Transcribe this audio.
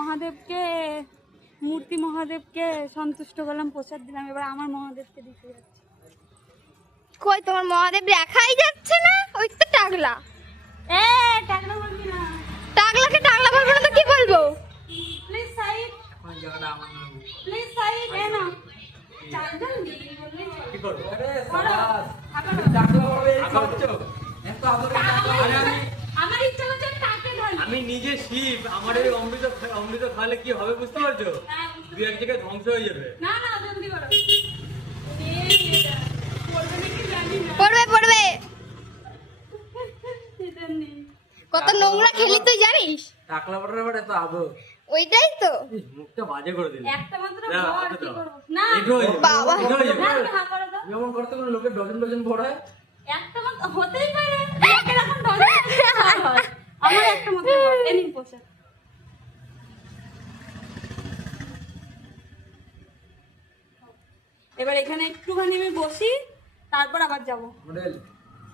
মহাদেবকে মূর্তি মহাদেবকে সন্তুষ্ট করলাম, প্রসাদ দিলাম, এবার আমার মহাদেবকে দিতে যাচ্ছি। কই তোমার মহাদেব দেখাই যাচ্ছে না? ওই তো টাগলা। টাকলা বলবি না। টাগলাকে টাগলা বলবো না তো কি বলবো? প্লিজ সাইড, এখন জায়গাটা আমার নাম প্লিজ সাইড। না চারজন দিই বললে কি করব? আরে সাবাস আবার টাকলা হবে এই করছো এত আদরে টাকলা আরে আমার ইচ্ছা করছে টাকে ঢালি। আমি নিজে শিব, আমার এই অমৃত অমৃত খালে কি হবে বুঝতে পারছো? দুই এক জায়গায় ধ্বংস হয়ে যাবে। না না জলদি করো। পড়বে নাকি জানি না। পড়বে পড়বে। এটা নেই। কত নোংরা খেলি তুই জানিস? টাকলা পড়ার পরে তো আদর ওইটাই তো। মুখটা বাজে করে দিলে। একটা মাত্র না, বল হাতে কি দাও। করব? না এটা হয়ে যাবে। বাবা। এটা হয়ে যাবে। না তুমি হা করো তো। যেমন করতে কোনো লোকে ডজন ডজন পড়ায়। একটা মাত্র হতেই পারে। এরকম ডজন হয়। আমার একটা মাত্র বল। এনি পোশাক। এবার এখানে একটুখানি আমি বসি, তারপর আবার যাবো। মডেল